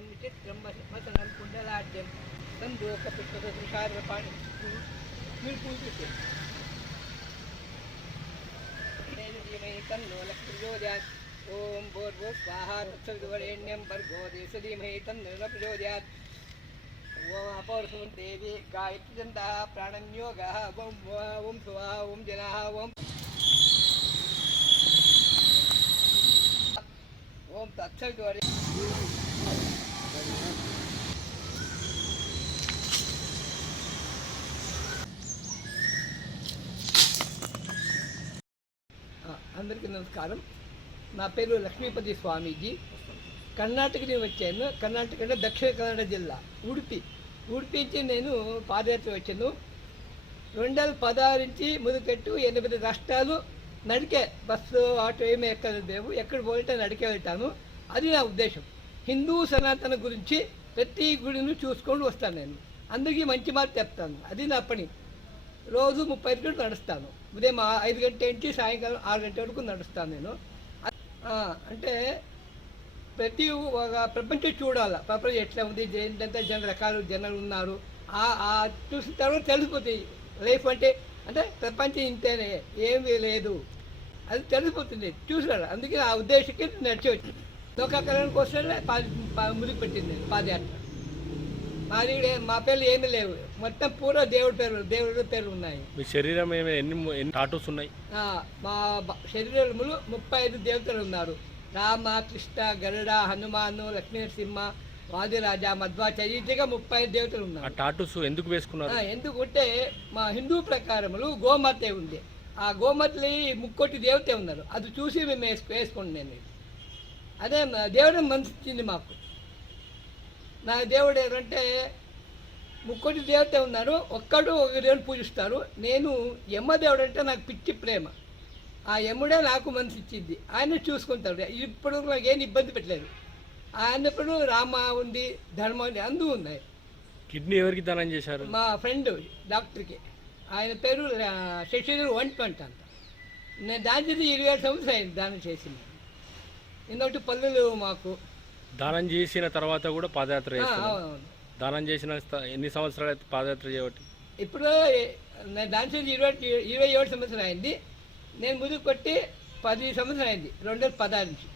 तं चित्रं कुण्डलाढ्यं तं लोकपिष्टसदृशाद्रपाणि निर्पूज्यते तन्नोलप्रचोदयात् ॐ भोर्भो स्वाहा तत्सविदुवरेण्यं भर्गो देशधीमहि तन्नप्रचोदयात् ओमापौरुषं देवी गायत्रीजन्तः प्राणन्योगः ॐ ॐ स्वाहा ॐ जनाः ॐ ओम तत्सविदुवरे అందరికీ నమస్కారం. నా పేరు లక్ష్మీపతి స్వామీజీ. కర్ణాటక నుంచి వచ్చాను. కర్ణాటక అంటే దక్షిణ కన్నడ జిల్లా ఉడిపి. ఉడిపి నుంచి నేను పాదయాత్ర వచ్చాను. రెండు వేల పదహారు నుంచి మొదలుపెట్టు ఎనిమిది రాష్ట్రాలు. నడికే బస్సు ఆటో ఏమీ ఎక్కలేదు మేము. ఎక్కడ పోయితే నడికే వెళ్తాను. అది నా ఉద్దేశం. హిందూ సనాతన గురించి ప్రతి గుడిని చూసుకొని వస్తాను నేను. అందరికీ మంచి మాట చెప్తాను అది నా పని. రోజు ముప్పై ఐదు గంటలు నడుస్తాను. ఉదయం ఐదు గంటల నుంచి సాయంకాలం ఆరు గంటల వరకు నడుస్తాను నేను. అంటే ప్రతి ఒక ప్రపంచం చూడాలి. ప్రపంచం ఎట్లా ఉంది ఏంటంటే జన రకాలు జనాలు ఉన్నారు. చూసిన తర్వాత తెలిసిపోతాయి. లైఫ్ అంటే అంటే ప్రపంచం ఇంతేనే ఏమీ లేదు. అది తెలిసిపోతుంది. చూసాడు అందుకే ఆ ఉద్దేశంకి నడిచి వచ్చి లోకాకరణ కోసమే పాది ముదికి పెట్టింది పాదయాత్ర. మాది మా పేర్లు ఏమీ లేవు. మొత్తం పూరా దేవుడి పేరు దేవుడి పేర్లు ఉన్నాయి. మీ శరీరం ఏమైనా ఎన్ని ఎన్ని టాటూస్ ఉన్నాయి? మా శరీరములు ముప్పై ఐదు దేవతలు ఉన్నారు. రామ కృష్ణ గరుడ హనుమాను లక్ష్మీనరసింహ వాదిరాజ మధ్వాచార్య ఇదిగా ముప్పై ఐదు దేవతలు ఆ ఉన్నారు. టాటూస్ ఎందుకు వేసుకున్నారు? ఎందుకంటే మా హిందూ ప్రకారములు గోమాతే ఉంది. ఆ గోమాతలి ముక్కోటి దేవతే ఉన్నారు. అది చూసి మేము వేసుకు వేసుకోండి నేను. అదే దేవుడు ఇచ్చింది మాకు. నా దేవుడు ఎవరంటే ముక్కోటి దేవత ఉన్నారు ఒక్కడు ఒక దేవుడు పూజిస్తారు. నేను యమ్మ దేవుడు అంటే నాకు పిచ్చి ప్రేమ. ఆ యమ్ముడే నాకు మనసు ఇచ్చింది. ఆయన చూసుకుంటాడు. ఇప్పుడు నాకు ఏం ఇబ్బంది పెట్టలేదు. ఆయన ఇప్పుడు రామ ఉంది ధర్మ ఉంది అందు ఉన్నాయి. కిడ్నీ ఎవరికి దానం చేశారు? మా ఫ్రెండ్ డాక్టర్కి. ఆయన పేరు శశిధర్ వన్ ట్వంటీ అంట. నేను దాని చేసి ఇరవై ఏడు సంవత్సరం అయింది దానం చేసింది. ఇంకొకటి పల్లెలు మాకు. దానం చేసిన తర్వాత కూడా పాదయాత్ర దానం చేసిన ఎన్ని సంవత్సరాలు అయితే పాదయాత్ర చేయబట్టి? ఇప్పుడు నేను దాని చేసి ఇరవై ఇరవై ఏడు సంవత్సరం అయింది. నేను ముందుకు కొట్టి పది సంవత్సరం అయింది రెండు వేల పదహారు నుంచి.